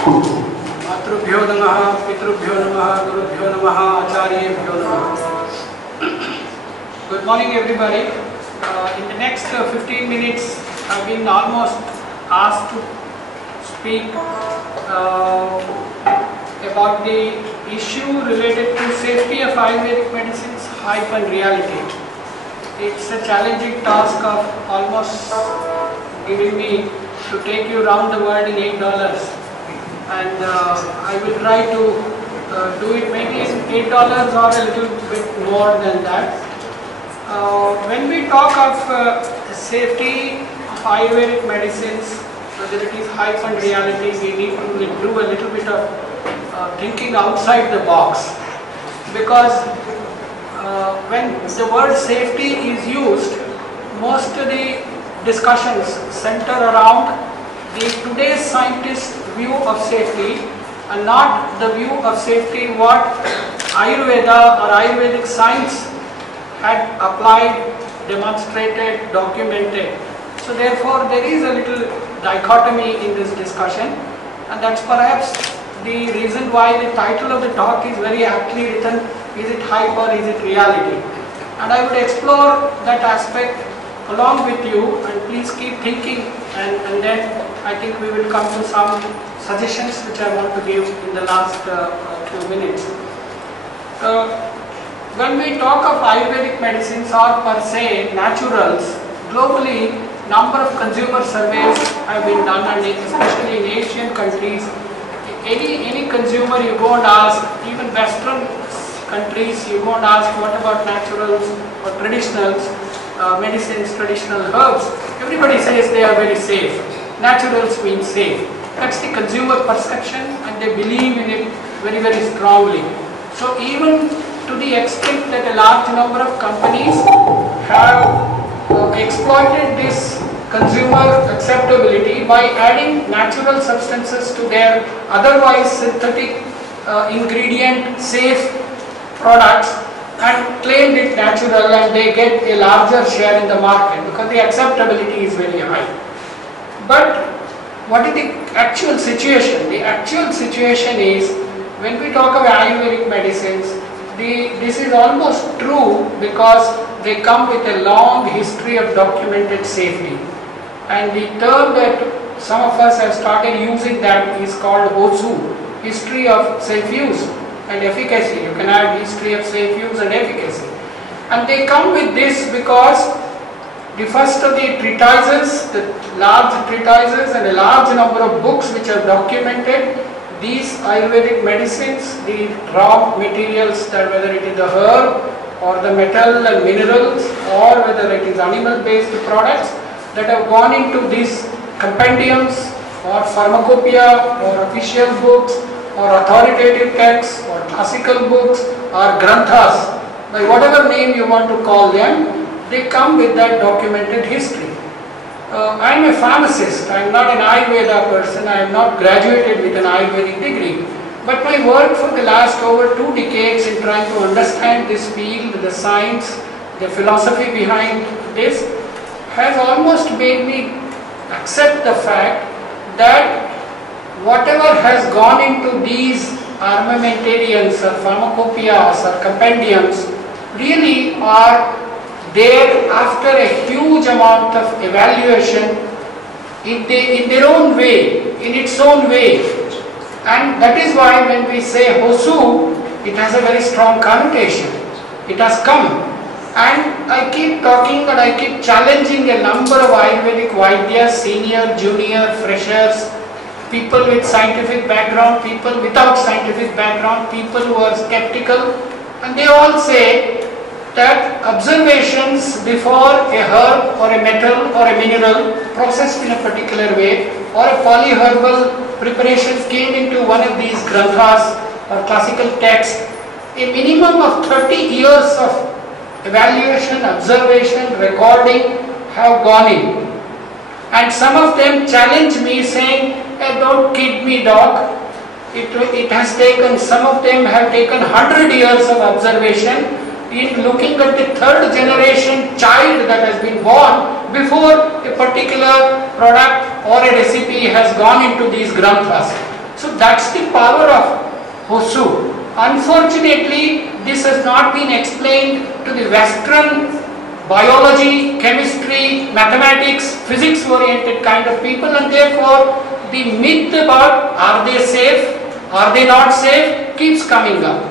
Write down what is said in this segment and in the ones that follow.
मातृभ्यो नमः, पितृभ्यो नमः, गुरुभ्यो नमः, आचार्येभ्यो नमः. Good morning everybody. In the next 15 minutes I've been almost asked to speak about the issue related to safety of Ayurvedic medicines, hype and reality. It's a challenging task of almost giving me to take you around the world in $8, and I will try to do it maybe in $8 or a little bit more than that. When we talk of safety of Ayurvedic medicines, whether it is hype and reality, we need to do a little bit of thinking outside the box, because when the word safety is used, most of the discussions center around the today's scientist view of safety and not the view of safety what Ayurveda or Ayurvedic science had applied, demonstrated, documented. So therefore there is a little dichotomy in this discussion, and that's perhaps the reason why the title of the talk is very aptly written, is it hype or is it reality? And I would explore that aspect along with you, and please keep thinking, and then I think we will come to some suggestions which I want to give in the last few minutes. When we talk of Ayurvedic medicines or per se naturals, globally number of consumer surveys have been done, and especially in Asian countries, any consumer you go and ask, even Western countries you go and ask what about naturals or traditionals, medicines, traditional herbs, everybody says they are very safe. Naturals mean safe. That's the consumer perception, and they believe in it very, very strongly. So even to the extent that a large number of companies have exploited this consumer acceptability by adding natural substances to their otherwise synthetic ingredient safe products and claimed it natural, and they get a larger share in the market because the acceptability is very high. But what is the actual situation? The actual situation is, when we talk about Ayurvedic medicines, this is almost true because they come with a long history of documented safety. And the term that some of us have started using that is called HOSU, history of safe use and efficacy. You can add history of safe use and efficacy. And they come with this because the first of the treatises, the large treatises and a large number of books which have documented these Ayurvedic medicines, the raw materials, that whether it is the herb or the metal and minerals or whether it is animal based products that have gone into these compendiums or pharmacopoeia or official books or authoritative texts or classical books or granthas, by whatever name you want to call them, they come with that documented history. I am a pharmacist, I am not an Ayurveda person, I am not graduated with an Ayurvedic degree, but my work for the last over 2 decades in trying to understand this field, the science, the philosophy behind this, has almost made me accept the fact that whatever has gone into these armamentariums or pharmacopoeias or compendiums really are there after a huge amount of evaluation in their own way, in its own way. And that is why when we say Hosu, it has a very strong connotation. It has come. And I keep talking and I keep challenging a number of Ayurvedic Vaidyas, senior, junior, freshers, people with scientific background, people without scientific background, people who are skeptical, and they all say that observations before a herb or a metal or a mineral processed in a particular way or a polyherbal preparations came into one of these granthas or classical texts, a minimum of 30 years of evaluation, observation, recording have gone in. And some of them challenge me saying, hey, don't kid me doc, it has taken, some of them have taken 100 years of observation in looking at the third generation child that has been born before a particular product or a recipe has gone into these granthas. So that's the power of Hosu. Unfortunately, this has not been explained to the Western biology, chemistry, mathematics, physics oriented kind of people, and therefore the myth about are they safe, are they not safe keeps coming up.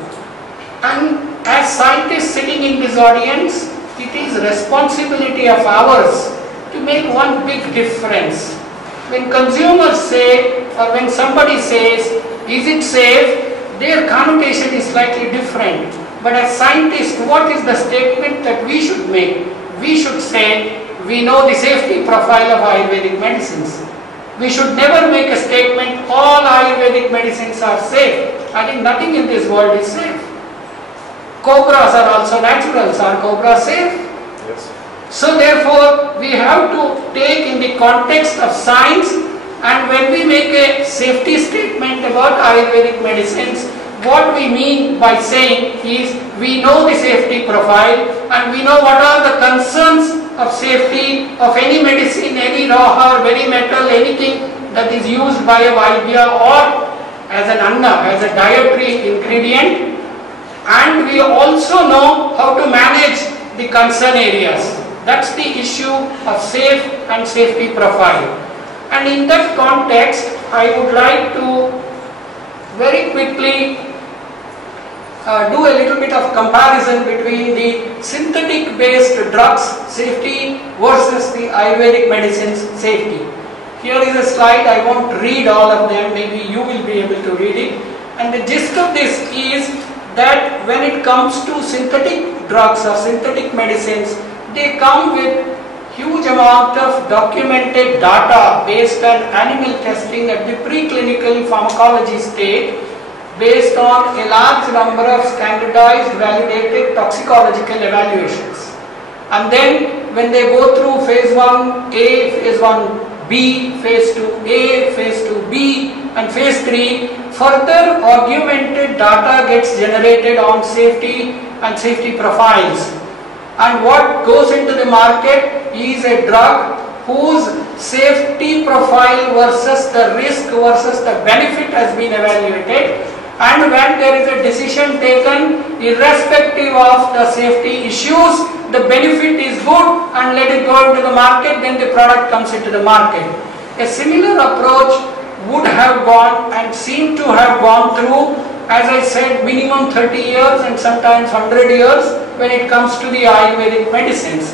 And as scientists sitting in this audience, it is responsibility of ours to make one big difference. When consumers say, or when somebody says, is it safe? Their connotation is slightly different. But as scientists, what is the statement that we should make? We should say, we know the safety profile of Ayurvedic medicines. We should never make a statement, all Ayurvedic medicines are safe. I think nothing in this world is safe. Cobras are also naturals. Are cobras safe? Yes. So therefore, we have to take in the context of science, and when we make a safety statement about Ayurvedic medicines, what we mean by saying is we know the safety profile and we know what are the concerns of safety of any medicine, any raw herb, any metal, anything that is used by a Vaidya or as an anna, as a dietary ingredient, and we also know how to manage the concern areas. That's the issue of safe and safety profile. And in that context, I would like to very quickly do a little bit of comparison between the synthetic based drugs safety versus the Ayurvedic medicines safety. Here is a slide. I won't read all of them, maybe you will be able to read it. And the gist of this is that when it comes to synthetic drugs or synthetic medicines, they come with huge amount of documented data based on animal testing at the preclinical pharmacology state, based on a large number of standardized validated toxicological evaluations. And then when they go through phase 1A, phase 1B, phase 2A, phase 2B and phase 3, further augmented data gets generated on safety and safety profiles. And what goes into the market is a drug whose safety profile versus the risk versus the benefit has been evaluated. And when there is a decision taken, irrespective of the safety issues, the benefit is good and let it go into the market, then the product comes into the market. A similar approach would have gone and seem to have gone through, as I said, minimum 30 years and sometimes 100 years when it comes to the Ayurvedic medicines.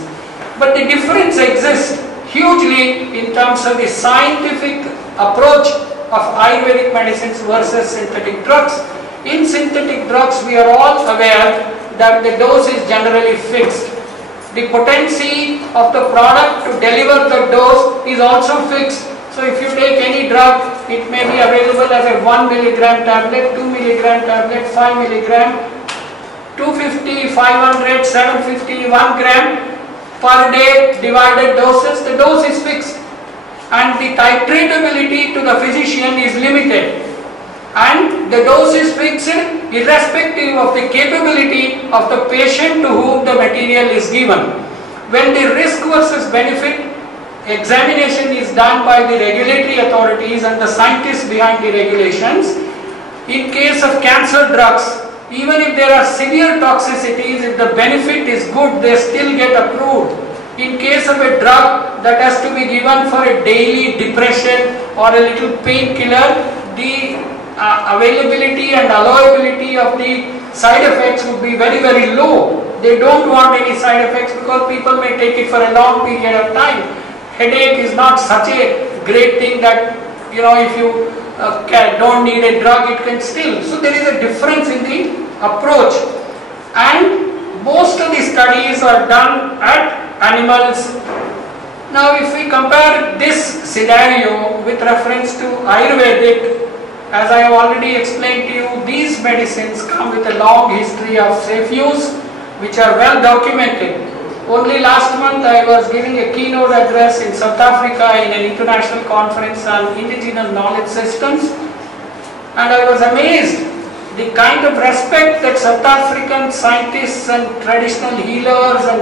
But the difference exists hugely in terms of the scientific approach of Ayurvedic medicines versus synthetic drugs. In synthetic drugs, we are all aware that the dose is generally fixed. The potency of the product to deliver the dose is also fixed. So if you take any drug, it may be available as a 1 milligram tablet, 2 milligram tablet, 5 milligram, 250, 500, 750, 1 gram per day divided doses. The dose is fixed and the titratability to the physician is limited, and the dose is fixed irrespective of the capability of the patient to whom the material is given. When the risk versus benefit examination is done by the regulatory authorities and the scientists behind the regulations, in case of cancer drugs, even if there are severe toxicities, if the benefit is good, they still get approved. In case of a drug that has to be given for a daily depression or a little painkiller, the availability and allowability of the side effects would be very, very low. They don't want any side effects because people may take it for a long period of time. Headache is not such a great thing that, you know, if you don't need a drug, it can still. So there is a difference in the approach, and most of the studies are done at animals. Now if we compare this scenario with reference to Ayurvedic, as I have already explained to you, these medicines come with a long history of safe use, which are well documented. Only last month I was giving a keynote address in South Africa in an international conference on indigenous knowledge systems, and I was amazed the kind of respect that South African scientists and traditional healers and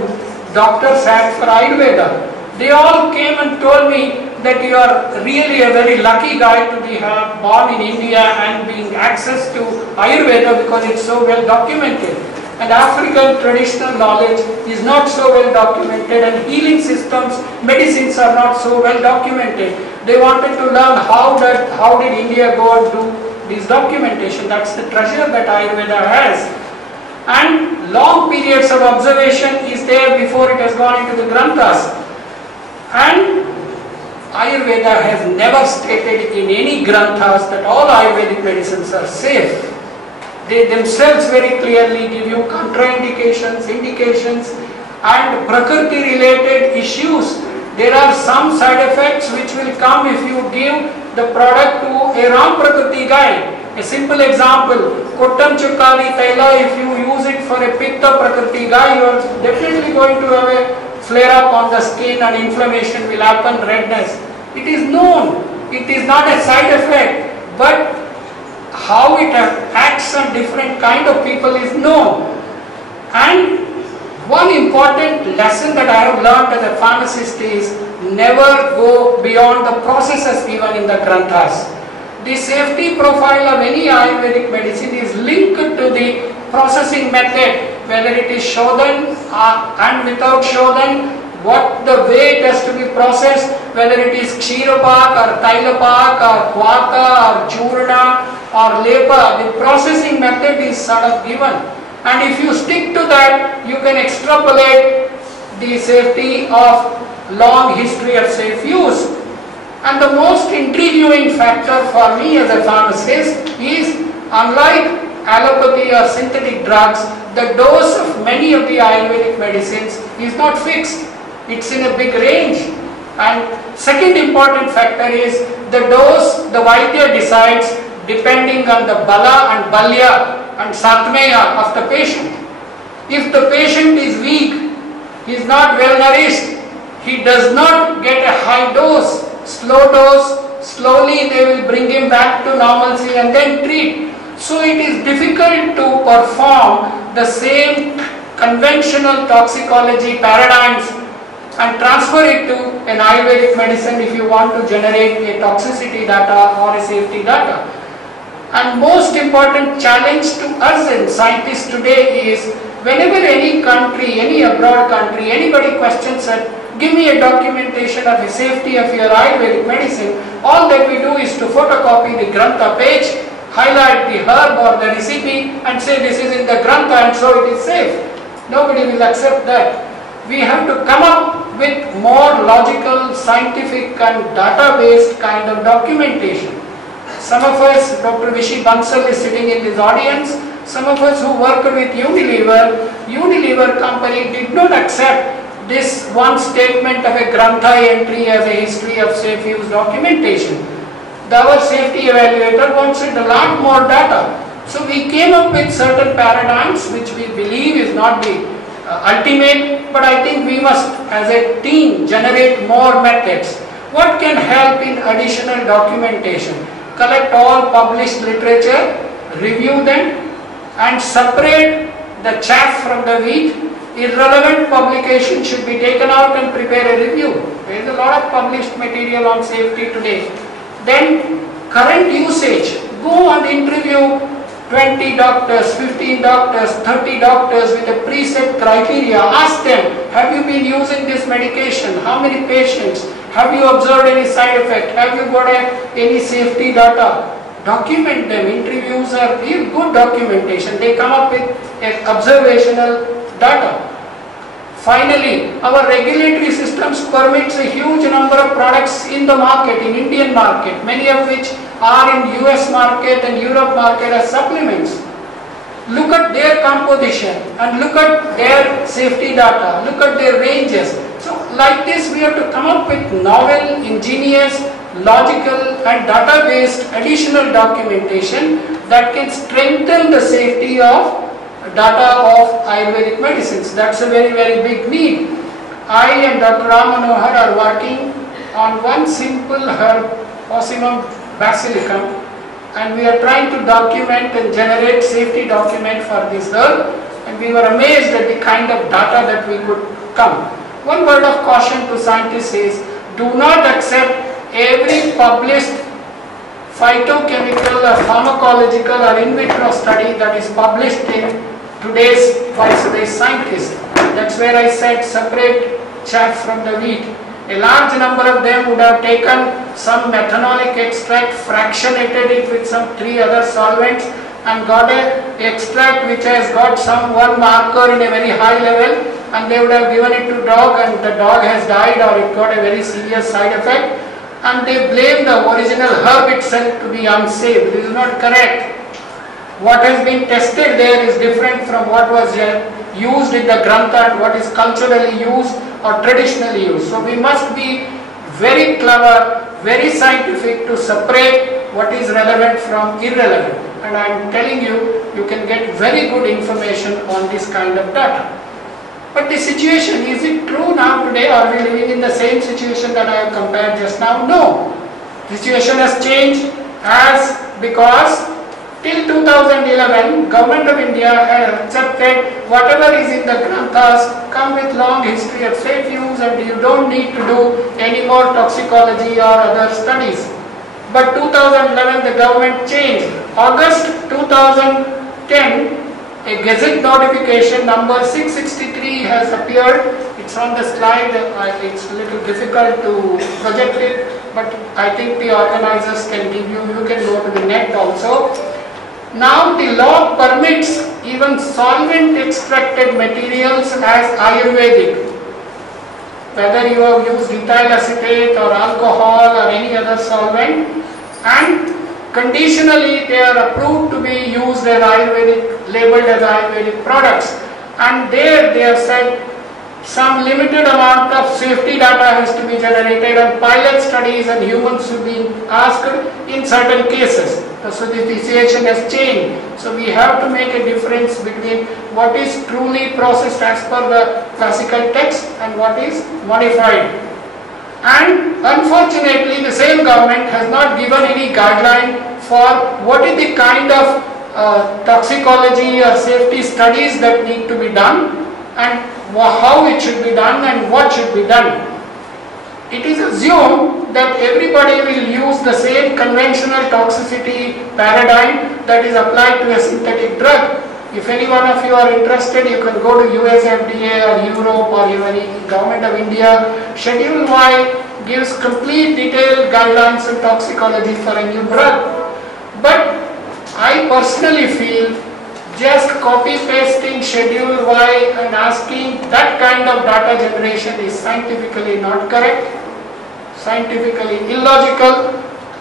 doctors had for Ayurveda. They all came and told me that you are really a very lucky guy to be born in India and being access to Ayurveda because it's so well documented. And African traditional knowledge is not so well documented, and healing systems, medicines are not so well documented. They wanted to learn how did India go and do this documentation. That's the treasure that Ayurveda has. And long periods of observation is there before it has gone into the Granthas. And Ayurveda has never stated in any Granthas that all Ayurvedic medicines are safe. They themselves very clearly give you contraindications, indications, and Prakriti related issues. There are some side effects which will come if you give the product to a wrong Prakriti guy. A simple example, Kottam Chukkali Taila, if you use it for a Pitta Prakriti guy, you are definitely going to have a flare up on the skin and inflammation will happen, redness. It is known, it is not a side effect, but how it acts on different kind of people is known. And one important lesson that I have learned as a pharmacist is never go beyond the processes given in the Granthas. The safety profile of any Ayurvedic medicine is linked to the processing method, whether it is Shodhan and without Shodhan, what the way it has to be processed, whether it is Kshiropak or Tailapak or Kvata or Churna or Lepa, the processing method is sort of given. And if you stick to that, you can extrapolate the safety of long history of safe use. And the most intriguing factor for me as a pharmacist is, unlike allopathy or synthetic drugs, the dose of many of the Ayurvedic medicines is not fixed. It's in a big range. And second important factor is the dose the Vaidya decides depending on the Bala and Balya and Satmeya of the patient. If the patient is weak, he is not well nourished, he does not get a high dose, slow dose, slowly they will bring him back to normalcy and then treat. So it is difficult to perform the same conventional toxicology paradigms and transfer it to an Ayurvedic medicine if you want to generate a toxicity data or a safety data. And most important challenge to us and scientists today is, whenever any country, any abroad country, anybody questions that, give me a documentation of the safety of your Ayurvedic medicine, all that we do is to photocopy the Grantha page, highlight the herb or the recipe and say this is in the Grantha and so it is safe. Nobody will accept that. We have to come up with more logical, scientific and data-based kind of documentation. Some of us, Dr. Vishy Bansal is sitting in this audience, some of us who worked with Unilever company did not accept this one statement of a Grantha entry as a history of safe use documentation. Our safety evaluator wanted a lot more data. So we came up with certain paradigms which we believe is not the ultimate, but I think we must as a team generate more methods. What can help in additional documentation? Collect all published literature, review them and separate the chaff from the wheat. Irrelevant publication should be taken out and prepare a review. There is a lot of published material on safety today. Then current usage, go and interview 20 doctors, 15 doctors, 30 doctors with a preset criteria. Ask them, have you been using this medication? How many patients? Have you observed any side effect? Have you got any safety data? Document them. Interviews are good documentation. They come up with observational data. Finally, our regulatory systems permits a huge number of products in the market, in Indian market, many of which are in US market and Europe market as supplements. Look at their composition and look at their safety data, look at their ranges. So like this we have to come up with novel, ingenious, logical and data-based additional documentation that can strengthen the safety of data of Ayurvedic medicines. That's a very, very big need. I and Dr. Ram Manohar are working on one simple herb, Ocimum basilicum, and we are trying to document and generate safety document for this herb, and we were amazed at the kind of data that we could come. One word of caution to scientists is, do not accept every published phytochemical or pharmacological or in vitro study that is published in today's scientists. That's where I said separate chaff from the wheat. A large number of them would have taken some methanolic extract, fractionated it with some 3 other solvents and got a extract which has got some one marker in a very high level, and they would have given it to dog and the dog has died or it got a very serious side effect, and they blame the original herb itself to be unsafe. This is not correct. What has been tested there is different from what was used in the Grantha and what is culturally used or traditionally used. So we must be very clever, very scientific to separate what is relevant from irrelevant. And I am telling you, you can get very good information on this kind of data. But the situation, is it true now today? Are we living in the same situation that I have compared just now? No. The situation has changed because till 2011, Government of India had accepted whatever is in the Granthas come with long history of safe use, and you don't need to do any more toxicology or other studies. But 2011 the government changed. August 2010, a Gazette notification number 663 has appeared. It's on the slide. It's a little difficult to project it, but I think the organizers can give you can go to the net also. Now the law permits even solvent extracted materials as Ayurvedic. Whether you have used ethyl acetate or alcohol or any other solvent, and conditionally they are approved to be used as Ayurvedic, labeled as Ayurvedic products. And there they have said some limited amount of safety data has to be generated, and pilot studies and humans should be asked in certain cases. So the situation has changed. So we have to make a difference between what is truly processed as per the classical text and what is modified. And unfortunately the same government has not given any guideline for what is the kind of toxicology or safety studies that need to be done, and how it should be done and what should be done. It is assumed that everybody will use the same conventional toxicity paradigm that is applied to a synthetic drug. If any one of you are interested, you can go to US FDA or Europe or even Government of India. Schedule Y gives complete detailed guidelines on toxicology for a new drug. But I personally feel just copy pasting Schedule Y and asking that kind of data generation is scientifically not correct, scientifically illogical.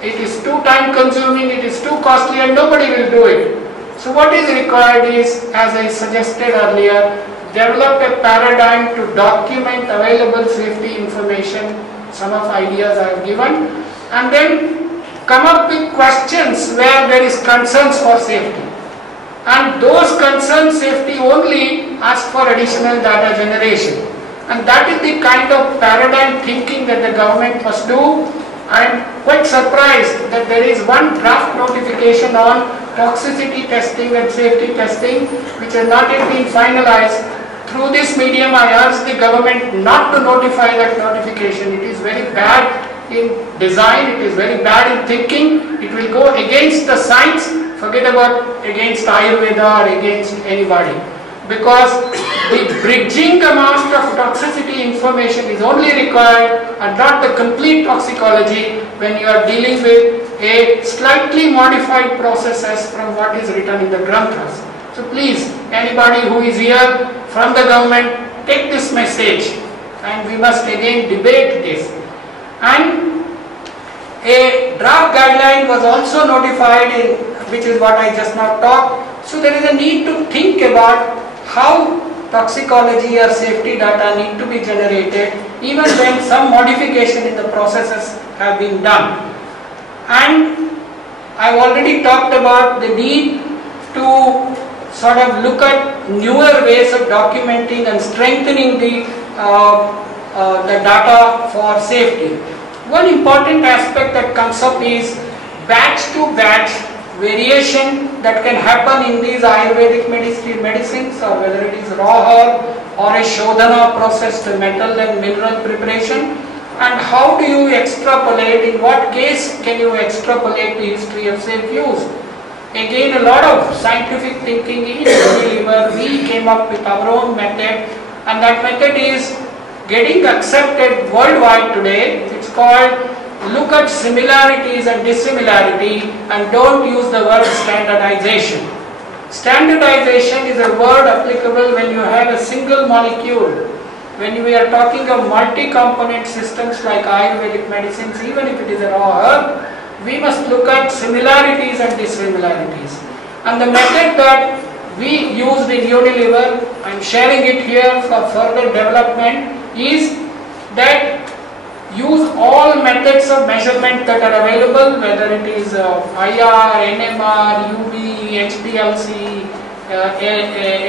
It is too time consuming, it is too costly, and nobody will do it. So what is required is, as I suggested earlier, develop a paradigm to document available safety information. Some of ideas I have given, and then come up with questions where there is concerns for safety. And those concerns safety only ask for additional data generation. And that is the kind of paradigm thinking that the government must do. I am quite surprised that there is one draft notification on toxicity testing and safety testing which has not yet been finalized. Through this medium I urge the government not to notify that notification. It is very bad in design, it is very bad in thinking, it will go against the science. Forget about against Ayurveda or against anybody, because the bridging amount of toxicity information is only required and not the complete toxicology when you are dealing with a slightly modified processes from what is written in the Granthas. So please, anybody who is here from the government, take this message, and we must again debate this. And a draft guideline was also notified, which is what I just now talked. So there is a need to think about how toxicology or safety data need to be generated even when some modification in the processes have been done. And I've already talked about the need to sort of look at newer ways of documenting and strengthening the data for safety. One important aspect that comes up is batch to batch variation that can happen in these Ayurvedic medicines, or whether it is raw herb or a shodhana process, the metal and mineral preparation. And how do you extrapolate, in what case can you extrapolate the history of safe use? Again, a lot of scientific thinking in Unilever. We came up with our own method, and that method is getting accepted worldwide today. It's called look at similarities and dissimilarity and don't use the word standardization. Standardization is a word applicable when you have a single molecule. When we are talking of multi-component systems like Ayurvedic medicines, even if it is a raw herb, we must look at similarities and dissimilarities. And the method that we used in Unilever, I am sharing it here for further development, is that use all methods of measurement that are available, whether it is IR, NMR, UV, HPLC,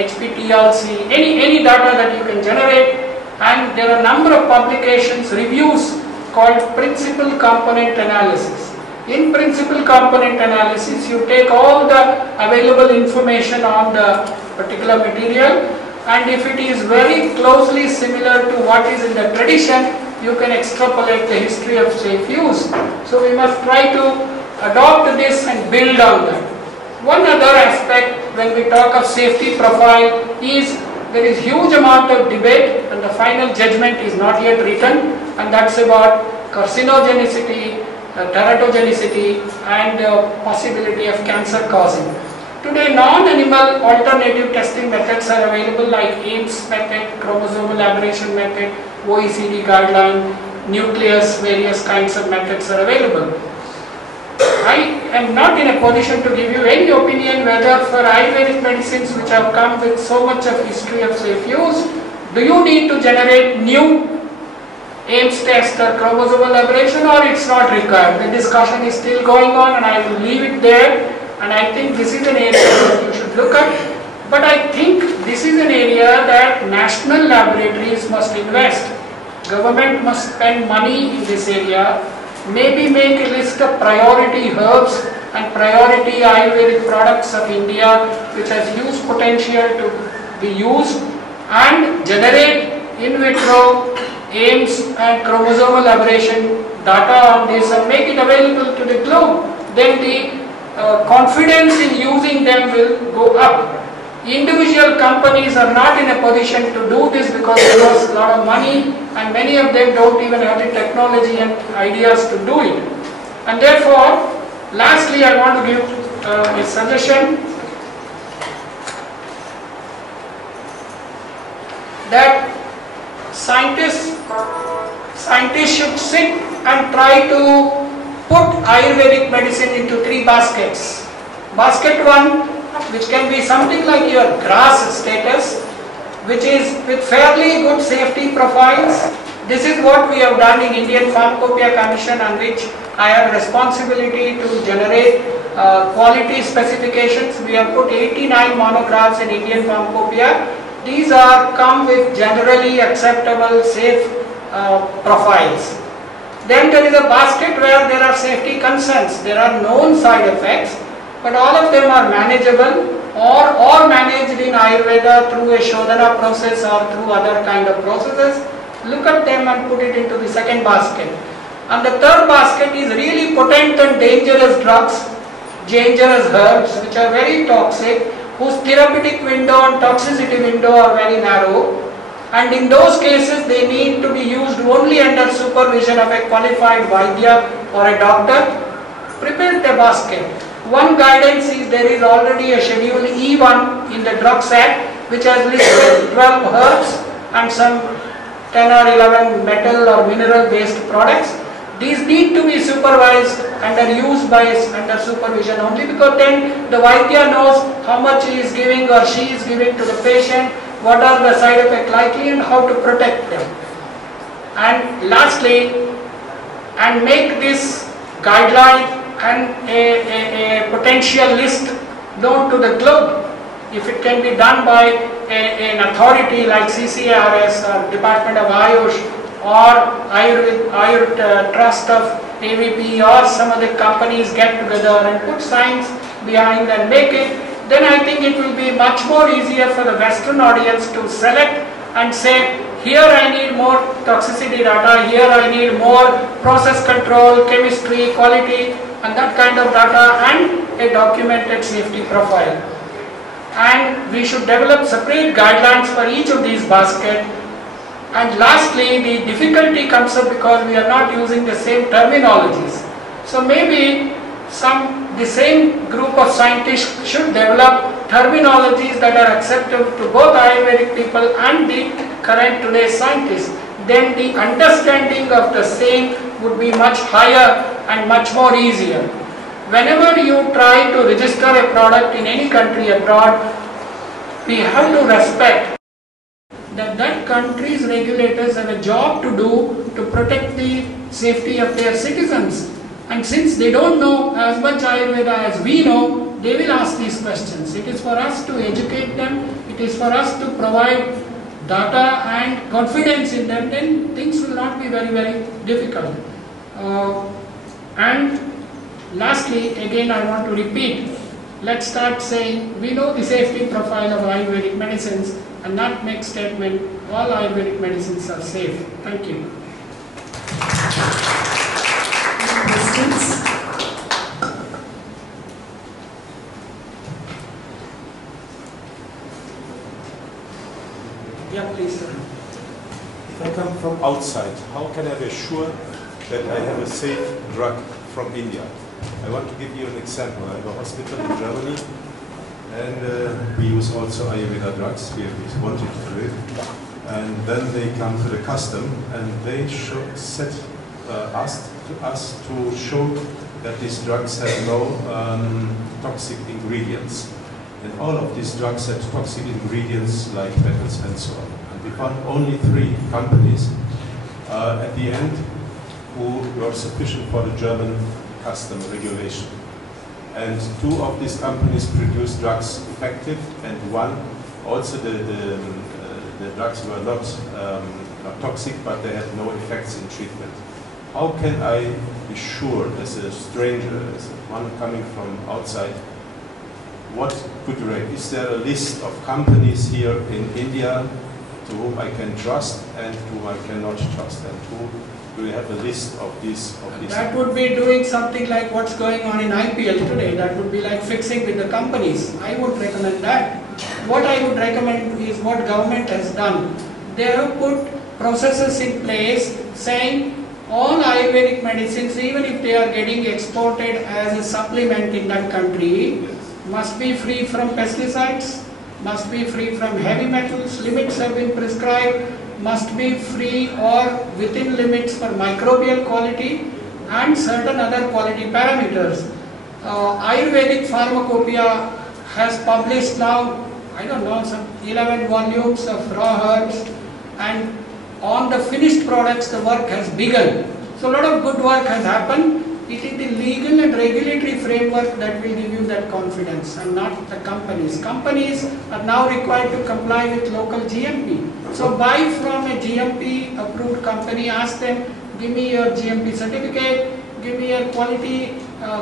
HPTLC, any data that you can generate. And there are a number of publications, reviews called principal component analysis. In principal component analysis, you take all the available information on the particular material, and if it is very closely similar to what is in the tradition, you can extrapolate the history of safe use. So we must try to adopt this and build on that. One other aspect when we talk of safety profile is there is huge amount of debate and the final judgment is not yet written, and that's about carcinogenicity, teratogenicity and possibility of cancer causing. Today non-animal alternative testing methods are available like Ames method, chromosomal aberration method, OECD guideline, nucleus, various kinds of methods are available. I am not in a position to give you any opinion whether for Ayurvedic medicines which have come with so much of history of safe use, do you need to generate new Ames test or chromosomal aberration, or it's not required. The discussion is still going on and I will leave it there, and I think this is an area that you should look at. But I think this is an area that national laboratories must invest. Government must spend money in this area, maybe make a list of priority herbs and priority Ayurvedic products of India which has huge potential to be used, and generate in vitro Ames and chromosomal aberration data on this and make it available to the globe. Then the confidence in using them will go up. Individual companies are not in a position to do this because it costs a lot of money, and many of them don't even have the technology and ideas to do it. And therefore, lastly, I want to give a suggestion that scientists should sit and try to put Ayurvedic medicine into 3 baskets. Basket 1, which can be something like your grass status, which is with fairly good safety profiles. This is what we have done in Indian Pharmacopoeia Commission, on which I have responsibility to generate quality specifications. We have put 89 monographs in Indian Pharmacopoeia. These are come with generally acceptable safe profiles. Then there is a basket where there are safety concerns. There are known side effects, but all of them are manageable or managed in Ayurveda through a Shodhana process or through other kind of processes. Look at them and put it into the second basket. And the third basket is really potent and dangerous drugs, dangerous herbs which are very toxic, whose therapeutic window and toxicity window are very narrow, and in those cases they need to be used only under supervision of a qualified Vaidya or a doctor. Prepare the basket. One guidance is there is already a schedule E1 in the Drugs Act which has listed 12 herbs and some 10 or 11 metal or mineral based products. These need to be supervised and are used by under supervision only, because then the Vaidya knows how much he is giving or she is giving to the patient, what are the side effects likely and how to protect them. And lastly, and make this guideline and a potential list known to the globe. If it can be done by an authority like CCRS or Department of Ayush or Ayur Trust of AVP or some of the companies get together and put science behind and make it, then I think it will be much more easier for the Western audience to select and say, Here I need more toxicity data, here I need more process control, chemistry, quality, and that kind of data, and a documented safety profile. And we should develop separate guidelines for each of these baskets. And lastly, the difficulty comes up because we are not using the same terminologies. So maybe the same group of scientists should develop terminologies that are acceptable to both Ayurvedic people and the current today's scientists. Then the understanding of the same would be much higher and much more easier. Whenever you try to register a product in any country abroad, we have to respect that country's regulators have a job to do to protect the safety of their citizens. And since they don't know as much Ayurveda as we know, they will ask these questions. It is for us to educate them, it is for us to provide data and confidence in them, then things will not be very, very difficult. And lastly, again I want to repeat, let's start saying we know the safety profile of Ayurvedic medicines and not make statement all Ayurvedic medicines are safe. Thank you. Questions? Yeah, please, sir. If I come from outside, how can I be sure that I have a safe drug from India? I want to give you an example. I have a hospital in Germany, and we use also Ayurveda drugs. We wanted to do it. And then they come to the custom, and they asked us to show that these drugs have no toxic ingredients. And all of these drugs had toxic ingredients like metals and so on. And we found only 3 companies at the end who were sufficient for the German custom regulation. And 2 of these companies produced drugs effective, and 1 also the drugs were not toxic, but they had no effects in treatment. How can I be sure, as a stranger, as one coming from outside, what good rate? Is there a list of companies here in India to whom I can trust and to whom I cannot trust? And who do you have a list of these? That would be doing something like what's going on in IPL today. That would be like fixing with the companies. I would recommend that. What I would recommend is what government has done. They have put processes in place saying all Ayurvedic medicines, even if they are getting exported as a supplement in that country, must be free from pesticides, must be free from heavy metals, limits have been prescribed, must be free or within limits for microbial quality and certain other quality parameters. Ayurvedic Pharmacopoeia has published now, I don't know, some 11 volumes of raw herbs, and on the finished products the work has begun. So a lot of good work has happened. It is the legal and regulatory framework that will give you that confidence and not the companies. Companies are now required to comply with local GMP. So buy from a GMP approved company, ask them, give me your GMP certificate, give me your quality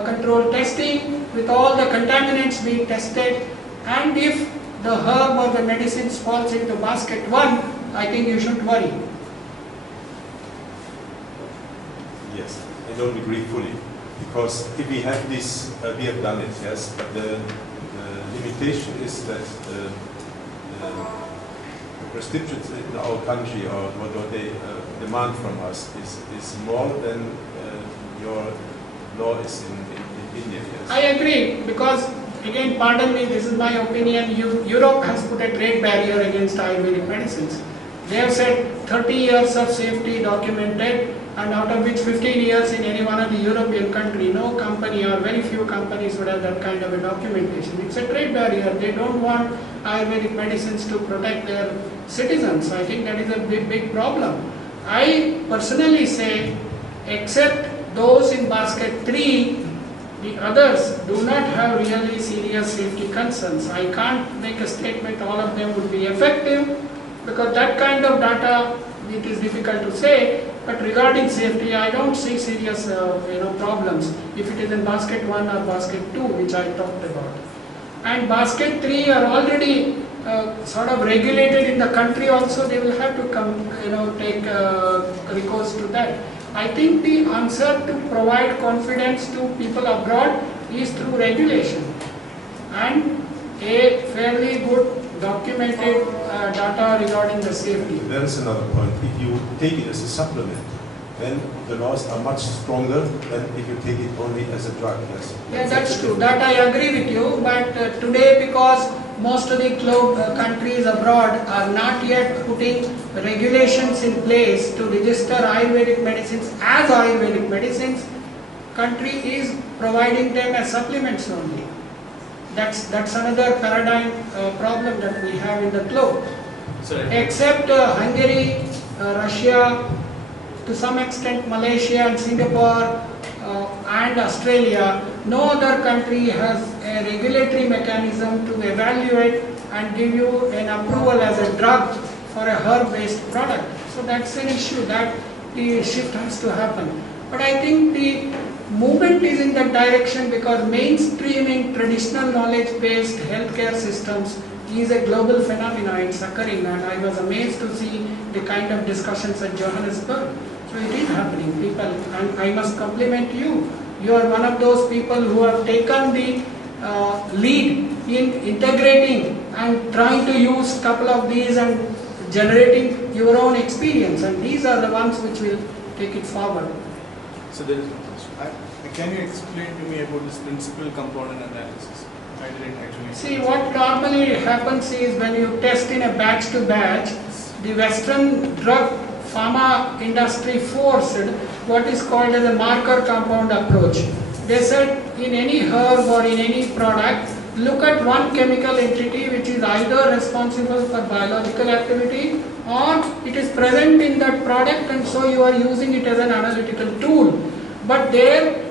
control testing with all the contaminants being tested, and if the herb or the medicines falls into basket 1, I think you shouldn't worry. Yes, I don't agree fully, because if we have this, we have done it, yes, but the limitation is that the prescriptions in our country, or what they demand from us, is more than your law is in India. Yes. I agree, because again, pardon me, this is my opinion, Europe has put a trade barrier against Ayurvedic medicines. They have said 30 years of safety documented, and out of which 15 years in any one of the European country. No company or very few companies would have that kind of a documentation. It's a trade barrier. They don't want Ayurvedic medicines to protect their citizens. I think that is a big problem. I personally say, except those in basket 3, the others do not have really serious safety concerns. I can't make a statement all of them would be effective, because that kind of data, it is difficult to say. But regarding safety, I don't see serious problems if it is in basket 1 or basket 2, which I talked about. And basket 3 are already sort of regulated in the country also, they will have to come, take recourse to that. I think the answer to provide confidence to people abroad is through regulation and a fairly good documented data regarding the safety. There is another point. If you take it as a supplement, then the laws are much stronger than if you take it only as a drug. Yes. Yeah, that's true. That I agree with you. But today, because most of the countries abroad are not yet putting regulations in place to register Ayurvedic medicines as Ayurvedic medicines, country is providing them as supplements only. That's another paradigm problem that we have in the globe. Sorry. Except Hungary, Russia, to some extent Malaysia and Singapore and Australia, no other country has a regulatory mechanism to evaluate and give you an approval as a drug for a herb-based product. So that's an issue that the shift has to happen. But I think the movement is in that direction because mainstreaming traditional knowledge-based healthcare systems is a global phenomenon. It's occurring, and I was amazed to see the kind of discussions at Johannesburg. So it is happening, people, and I must compliment you. You are one of those people who have taken the lead in integrating and trying to use a couple of these and generating your own experience, and these are the ones which will take it forward. So there is one question. Can you explain to me about this principal component analysis? I didn't actually see. What normally happens is when you test in a batch to batch, the Western drug pharma industry forced what is called as a marker compound approach. They said in any herb or in any product, look at one chemical entity which is either responsible for biological activity or it is present in that product, and so you are using it as an analytical tool. But there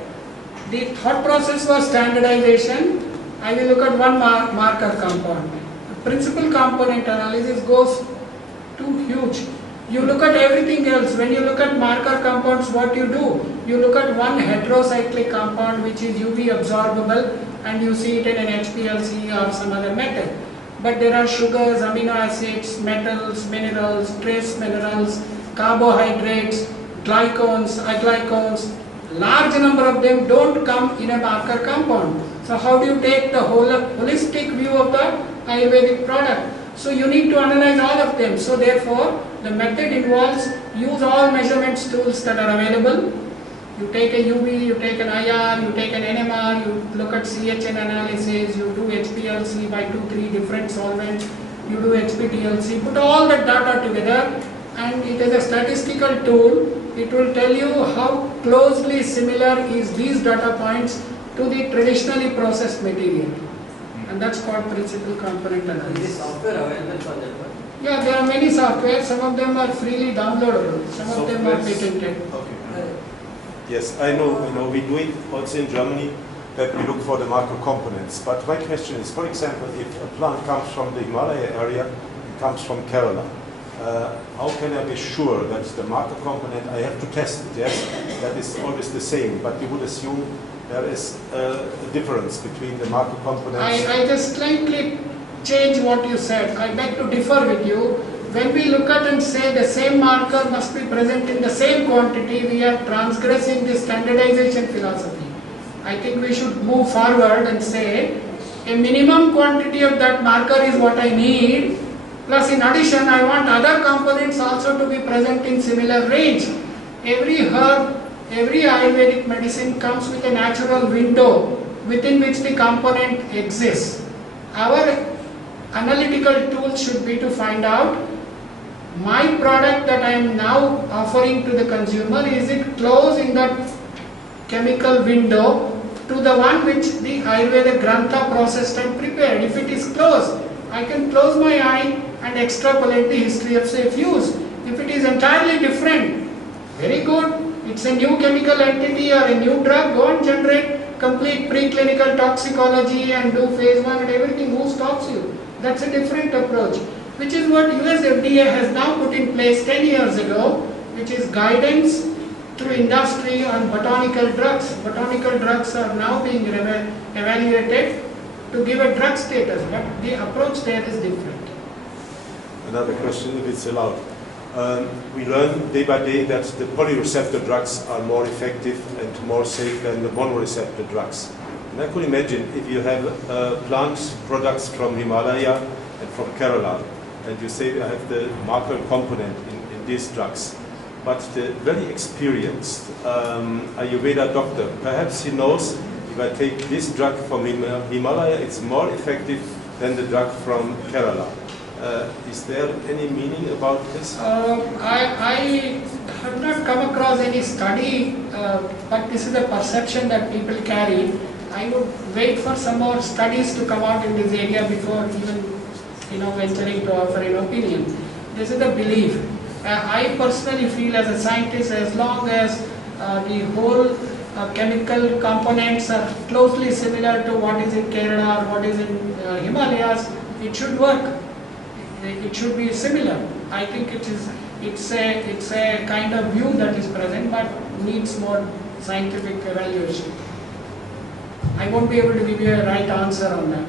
the thought process was standardization. I will look at one marker compound. The principal component analysis goes too huge. You look at everything else. When you look at marker compounds, what you do? You look at one heterocyclic compound which is UV absorbable and you see it in an HPLC or some other method. But there are sugars, amino acids, metals, minerals, trace minerals, carbohydrates, glycones, aglycones. Large number of them don't come in a marker compound. So how do you take the holistic view of the Ayurvedic product? So you need to analyze all of them. So therefore, the method involves use all measurements tools that are available. You take a UV, you take an IR, you take an NMR, you look at CHN analysis, you do HPLC by 2-3 different solvents, you do HPTLC, put all that data together, and it is a statistical tool. It will tell you how closely similar is these data points to the traditionally processed material. And that's called principal component analysis. Is software available for that one? Yeah, there are many software. Some of them are freely downloadable. Some of them are patented. Okay. Yes, I know. We do it also in Germany that we look for the marker components. But my question is, for example, if a plant comes from the Himalaya area, it comes from Kerala, how can I be sure that the marker component, I have to test it, yes? That is always the same, but you would assume there is a difference between the marker components. I just slightly change what you said. I beg to differ with you. When we look at and say the same marker must be present in the same quantity, we are transgressing the standardization philosophy. I think we should move forward and say a minimum quantity of that marker is what I need, plus in addition I want other components also to be present in similar range. Every herb, every Ayurvedic medicine comes with a natural window within which the component exists. Our analytical tool should be to find out my product that I am now offering to the consumer, is it close in that chemical window to the one which the Ayurveda Grantha processed and prepared. If it is close, I can close my eye and extrapolate the history of safe use. If it is entirely different, very good, it's a new chemical entity or a new drug, go and generate complete preclinical toxicology and do phase 1 and everything. Who stops you? That's a different approach, which is what US FDA has now put in place 10 years ago, which is guidance to industry on botanical drugs. Botanical drugs are now being evaluated to give a drug status, but the approach there is different. Another question, if it's allowed. We learn day by day that the polyreceptor drugs are more effective and more safe than the monoreceptor drugs. And I could imagine if you have plant products from Himalaya and from Kerala, and you say I have the marker component in these drugs, but the very experienced Ayurveda doctor, perhaps he knows if I take this drug from Himalaya, it's more effective than the drug from Kerala. Is there any meaning about this? I have not come across any study, but this is the perception that people carry. I would wait for some more studies to come out in this area before even venturing to offer an opinion. This is the belief. I personally feel as a scientist, as long as the whole chemical components are closely similar to what is in Kerala or what is in Himalayas, it should work. It should be similar. I think it's a kind of view that is present, but needs more scientific evaluation. I won't be able to give you a right answer on that.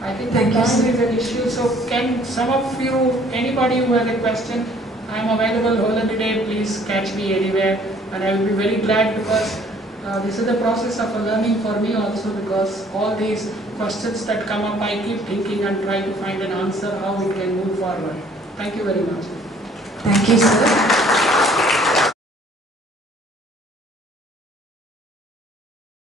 I think Thank you, time sir. is an issue. So can some of you, anybody who has a question, I am available whole of the day. Please catch me anywhere, and I will be very glad, because this is the process of a learning for me also, because all these questions that come up, I keep thinking and try to find an answer how we can move forward. Thank you very much. Thank you, sir.